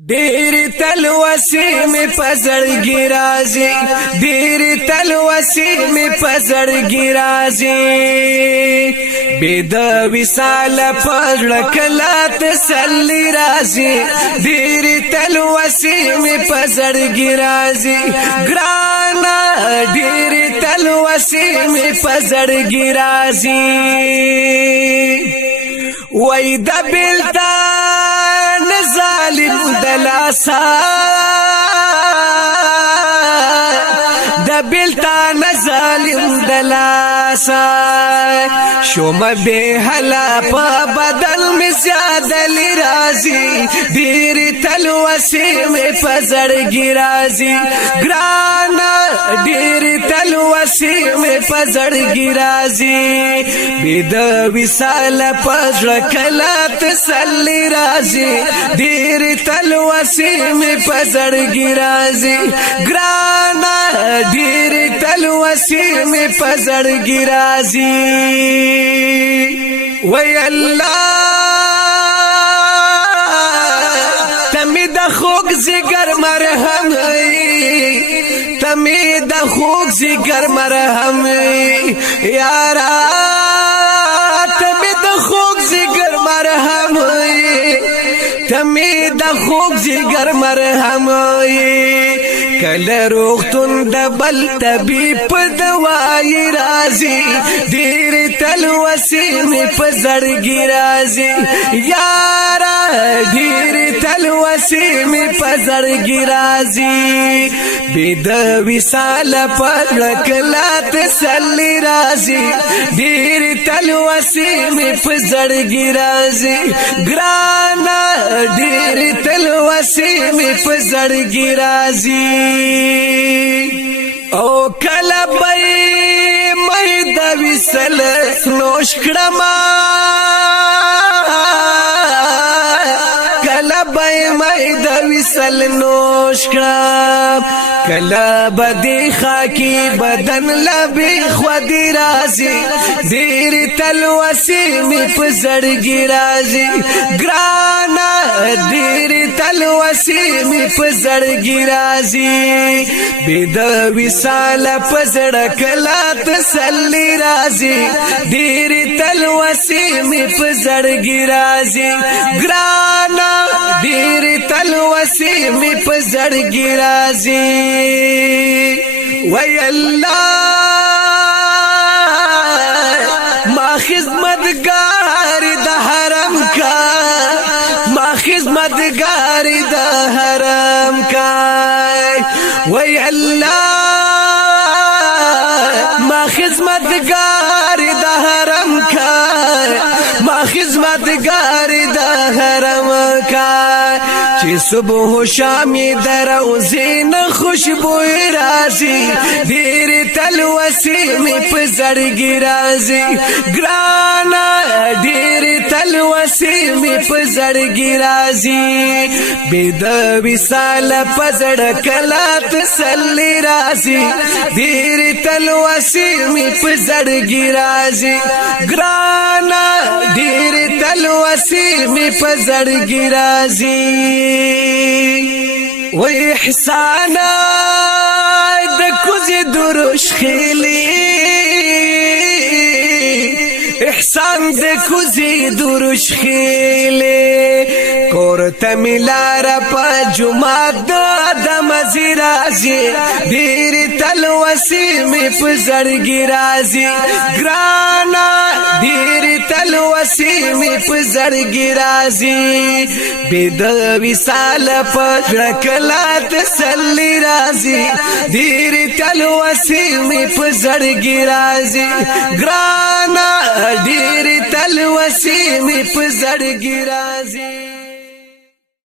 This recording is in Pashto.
ډېر تلوسې مې په زړګي راځي ډېر تلوسې مې په زړګي راځي بې د وصال په زړه کله تسلي راځي ډېر تلوسې مې په زړګي راځي ګرانه ډېر تلوسې مې په زړګي راځي وای د بلتان ظالم دلاسا د بلتان ظالم دلاسا شوم به حلا په بدل می زیادل رازي ډیر تلوسې مې په زړګي رازي ګرانا ډیر تلوسې مې په زړګي رازي بيد وصال په زړه کله تسلي رازي ډیر تلوسې مې په زړګي رازي ګرانا ډیر تلوسې مې په زړګي رازي وای الله تمه د خوږ زګر مرهم تمه د خوږ زګر مرهم یارا تمه د خوږ زګر مرهم تمه د خوږ زګر مرهم کله روغتون د بل طبيب په دوايي راځي ډېر تلوسې مې په زړګي راځي یارا ډېر تلوسې مې په زړګي راځي بې د وصال په کله تسلي راځي ډېر تلوسې مې په زړګي راځي ګرانا ډېر تلوسې مې په زړګي راځي او کله به مې د وصل نوش کړم کله به مې د وصل نوش کړم کله بدی خاکی بدن لبی خودی رازی دیر تلوسی می په زړګي رازی ګرانا دیر تلوسی می په زړګي رازی بيد وصال په زړه کله تسلي رازی دیر تلوسی می په زړګي رازی ګرانا دیر تلوسی می په زړګي رازی وای الله ما خدمتګار د حرم کا ما خدمتګار د حرم کا وای الله ما خدمتګار د حرم کا ما خدمتګار د حرم کا چې صبح و شام دروزین خوشبو رازي ډېر تلوسې مې په زړګي رازي ګرانا ډېر تلوسې مې په زړګي رازي بې د وصال په زړه کله تسلي رازي ډېر تلوسې مې په زړګي رازي ګرانا ډېر تلوسې مې په زړګي رازي و احسان د کوزي دروش خيلي احسان د کوزي دروش خيلي کورته ملار په جمعه د مزرازي ډېر تلوسې مې په زړګي رازي ګرانا ډېر تلوسې مې په زړګي رازي بې د وصال په کله تسلي رازي ډېر تلوسې مې په زړګي رازي ګرانا ډېر تلوسې مې په زړګي رازي